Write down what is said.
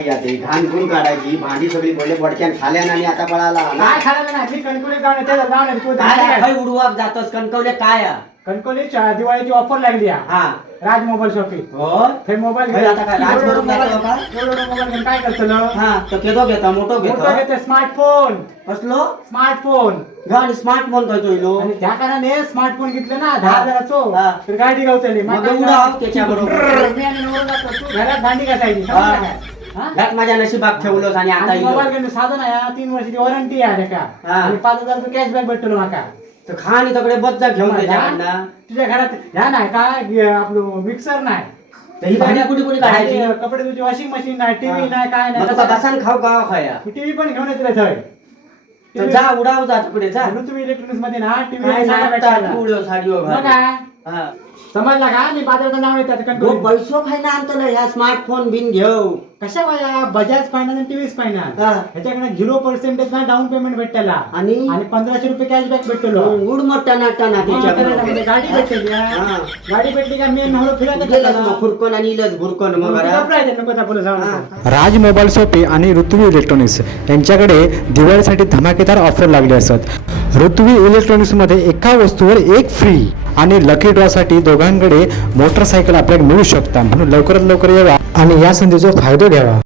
घाण गुण काढायची भांडी सगळी पडले पडक्यान खाल्यान आणि आता पळाला काय खायला नाही मी कणकोली जाऊन येते जाऊन तू काय खय उडवाप जातस कणकवले काय कणकोली दिवाळीची ऑफर लागली हा राज मोबाईल शॉपिंग हो ते मोबाईल खय आता काय राज करून जातो का एवढं मोबाईल घेऊन काय करतो हा तो केदो घेता मोठो घेतो घेते स्मार्टफोन कसलो स्मार्टफोन गाडी स्मार्टफोन करतो इलो आणि त्या कारणाने स्मार्टफोन घेतलं ना 10,000चो हा. तर गाडी गावतली मग उडाव त्याच्याबरोबर. मी आणि नवरा जातो तू घरात भांडी घासायची हा. समजलं काय? हा? घात माझ्या नशिबात ठेवलोस आणि आता इलो मोबाईल घेऊन साधन आहे 3 वर्षाची वॉरंटी आहे का हा. आणि 5,000 कॅशबॅक भेटतो माका तर खाणी तकडे बद्दा घेऊन त्याच्याकडनं तुझ्या घरात ह्या नाही काय आपलं मिक्सर नाही ही भांडी कुठे कुठे काढायची कपडे तुझी वॉशिंग मशीन नाही टीव्ही नाही काय मग तुका नाही बसान खाऊ का खाया टीव्ही पण घेऊन येते थंय तर जा उडाव जा तिकडे जा म्हणून तुम्ही इलेक्ट्रॉनिक्स मध्ये ना काय टीव्ही नाटक उडव साडीवर घाल. काय हा समजला का मी बाजारात जाऊन येतात गो कणकोली पैसो खायला आणतो ना ह्या स्मार्टफोन बिन घेऊ कशा वया बजाज फायनान्स आणि टीव्हीच फायनान्स हा. ह्याच्याकडे 0% ना डाऊन पेमेंट भेटला आणि आणि 1,500 रुपये कॅशबॅक भेटलो गुड मोठा नाटा ना त्याच्याबरोबर गाडी भेटली हा. गाडी भेटली का मेन हळू गेलंच मग खुरकन आणि इलच भुरकन मग अरे. राज मोबाईल शॉपी आणि ऋतवी इलेक्ट्रॉनिक्स यांच्याकडे दिवाळीसाठी धमाकेदार ऑफर लागले असतात। ऋतवी इलेक्ट्रॉनिक्समध्ये एका वस्तूवर एक फ्री आणि लकी ड्रॉसाठी दोघांकडे मोटरसायकल आपल्याला मिळू शकतात, म्हणून लवकरात लवकर यावा आणि या संधीचा फायदा घ्यावा।